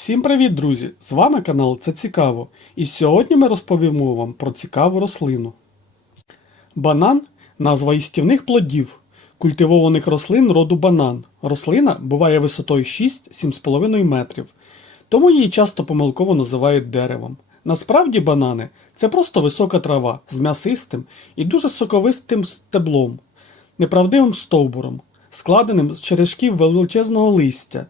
Всім привіт, друзі! З вами канал Це Цікаво. І сьогодні ми розповімо вам про цікаву рослину. Банан назва їстівних плодів, культивованих рослин роду банан. Рослина буває висотою 6-7,5 метрів, тому її часто помилково називають деревом. Насправді банани це просто висока трава з м'ясистим і дуже соковистим стеблом, неправдивим стовбуром, складеним з черешків величезного листя.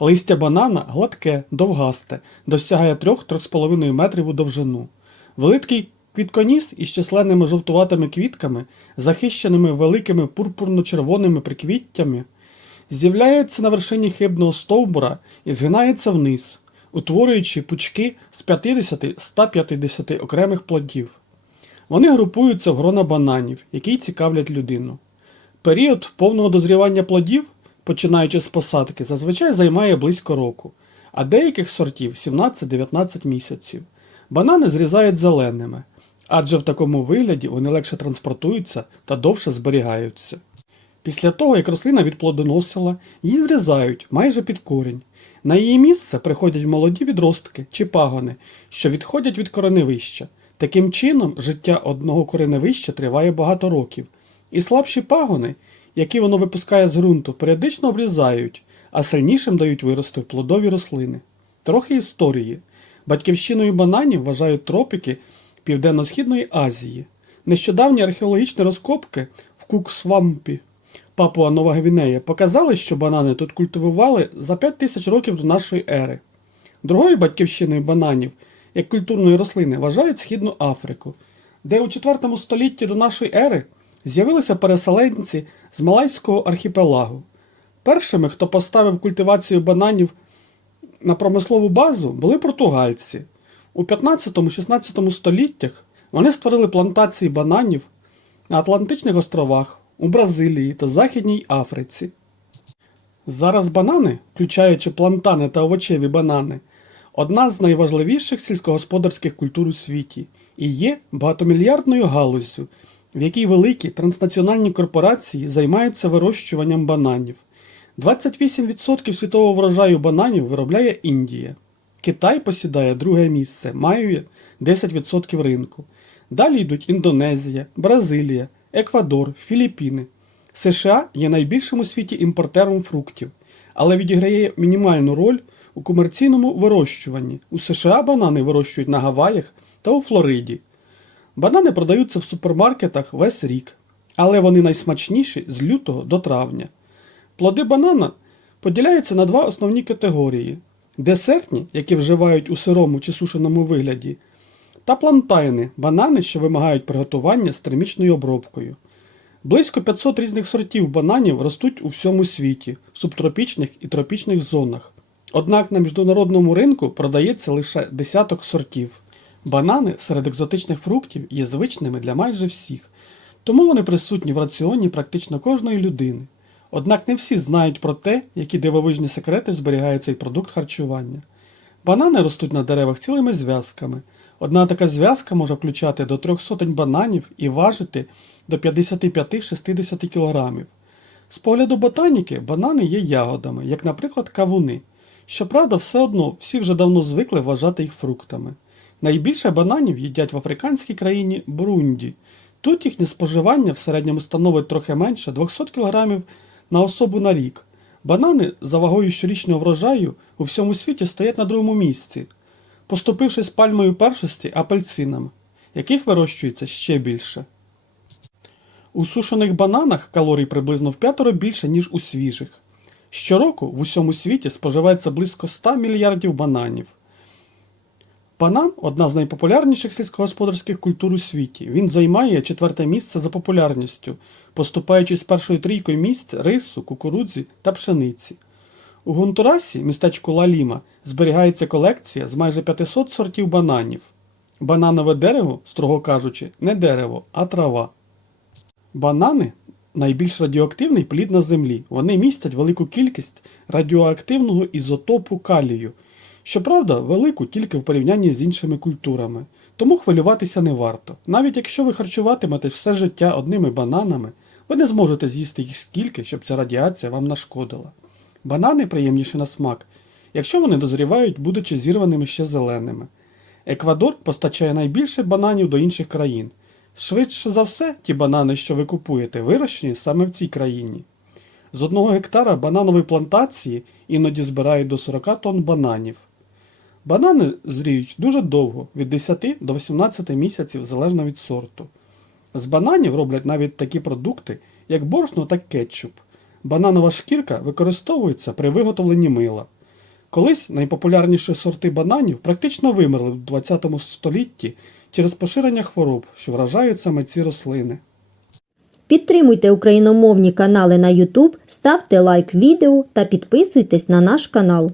Листя банана гладке, довгасте, досягає 3-3,5 метрів у довжину. Великий квітконіс із численними жовтуватими квітками, захищеними великими пурпурно-червоними приквіттями, з'являється на вершині хибного стовбура і згинається вниз, утворюючи пучки з 50-150 окремих плодів. Вони групуються в грона бананів, які цікавлять людину. Період повного дозрівання плодів, починаючи з посадки, зазвичай займає близько року, а деяких сортів 17-19 місяців. Банани зрізають зеленими, адже в такому вигляді вони легше транспортуються та довше зберігаються. Після того, як рослина відплодоносила, її зрізають майже під корінь. На її місце приходять молоді відростки чи пагони, що відходять від кореневища. Таким чином, життя одного кореневища триває багато років, і слабші пагони, які воно випускає з ґрунту, періодично обрізають, а сильнішим дають вирости в плодові рослини. Трохи історії. Батьківщиною бананів вважають тропіки Південно-Східної Азії. Нещодавні археологічні розкопки в Куксвампі, Папуа Нова Гвінея, показали, що банани тут культивували за 5 тисяч років до нашої ери. Другою батьківщиною бананів, як культурної рослини, вважають Східну Африку, де у 4 столітті до нашої ери з'явилися переселенці з Малайського архіпелагу. Першими, хто поставив культивацію бананів на промислову базу, були португальці. У 15-16 століттях вони створили плантації бананів на Атлантичних островах, у Бразилії та Західній Африці. Зараз банани, включаючи плантани та овочеві банани, одна з найважливіших сільськогосподарських культур у світі і є багатомільярдною галуззю, в якій великі транснаціональні корпорації займаються вирощуванням бананів. 28% світового врожаю бананів виробляє Індія. Китай посідає друге місце, має 10% ринку. Далі йдуть Індонезія, Бразилія, Еквадор, Філіппіни. США є найбільшим у світі імпортером фруктів, але відіграє мінімальну роль у комерційному вирощуванні. У США банани вирощують на Гаваях та у Флориді. Банани продаються в супермаркетах весь рік, але вони найсмачніші з лютого до травня. Плоди банана поділяються на два основні категорії: десертні, які вживають у сирому чи сушеному вигляді, та плантайни банани, що вимагають приготування з термічною обробкою. Близько 500 різних сортів бананів ростуть у всьому світі, в субтропічних і тропічних зонах. Однак на міжнародному ринку продається лише десяток сортів. Банани серед екзотичних фруктів є звичними для майже всіх, тому вони присутні в раціоні практично кожної людини. Однак не всі знають про те, які дивовижні секрети зберігає цей продукт харчування. Банани ростуть на деревах цілими зв'язками. Одна така зв'язка може включати до 300 бананів і важити до 55-60 кг. З погляду ботаніки, банани є ягодами, як, наприклад, кавуни. Щоправда, все одно всі вже давно звикли вважати їх фруктами. Найбільше бананів їдять в африканській країні Бурунді. Тут їхнє споживання в середньому становить трохи менше 200 кг на особу на рік. Банани за вагою щорічного врожаю у всьому світі стоять на другому місці, поступивши з пальмою першості апельсинам, яких вирощується ще більше. У сушених бананах калорій приблизно в п'ятеро більше, ніж у свіжих. Щороку в усьому світі споживається близько 100 мільярдів бананів. Банан одна з найпопулярніших сільськогосподарських культур у світі. Він займає четверте місце за популярністю, поступаючи з першою трійкою місць рису, кукурудзі та пшениці. У Гонтурасі, містечку Лаліма, зберігається колекція з майже 500 сортів бананів. Бананове дерево, строго кажучи, не дерево, а трава. Банани найбільш радіоактивний плід на землі. Вони містять велику кількість радіоактивного ізотопу калію. Щоправда, велику тільки в порівнянні з іншими культурами. Тому хвилюватися не варто. Навіть якщо ви харчуватимете все життя одними бананами, ви не зможете з'їсти їх скільки, щоб ця радіація вам нашкодила. Банани приємніші на смак, якщо вони дозрівають, будучи зірваними ще зеленими. Еквадор постачає найбільше бананів до інших країн. Швидше за все, ті банани, що ви купуєте, вирощені саме в цій країні. З одного гектара бананової плантації іноді збирають до 40 тонн бананів. Банани зріють дуже довго від 10 до 18 місяців залежно від сорту. З бананів роблять навіть такі продукти, як борошно та кетчуп. Бананова шкірка використовується при виготовленні мила. Колись найпопулярніші сорти бананів практично вимерли в 20 столітті через поширення хвороб, що вражають саме ці рослини. Підтримуйте україномовні канали на YouTube, ставте лайк відео та підписуйтесь на наш канал.